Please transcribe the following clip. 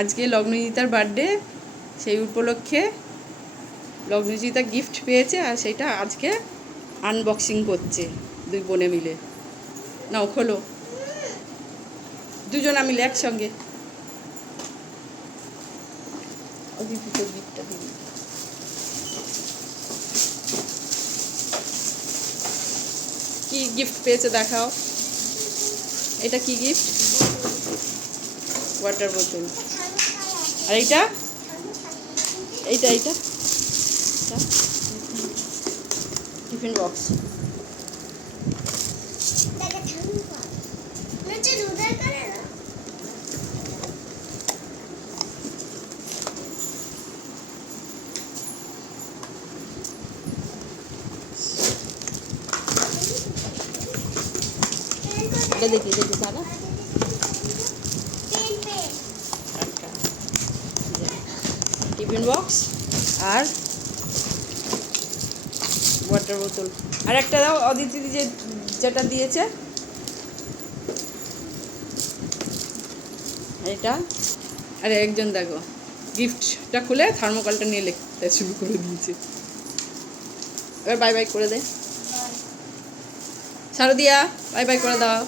আজকে লগ্নজিতার বার্থডে সেই উপলক্ষে লগ্নজিতা গিফট পেয়েছে আর সেটা আজকে আনবক্সিং করছে দুই বোনে মিলে। নাও, খোলো। দুজনা মিলে একসঙ্গে। গিফটটা কি গিফট পেয়েছে দেখাও। এটা কি গিফট ওয়াটার বোতল। আর এইটা? এইটা এইটা? Tiffin box. দেখি দেখি দাদা। টিফিন বক্স আর ওয়াটার বোতল আর একটা দাও অদিতি যে যেটা দিয়েছে। এটা আর একজন দেখো গিফটটা খুলে থার্মোকলটা নিয়ে লিখতে শুরু করে দিয়েছে। এবার বাই বাই করে দে। শারদিয়া বাই বাই করে দাও।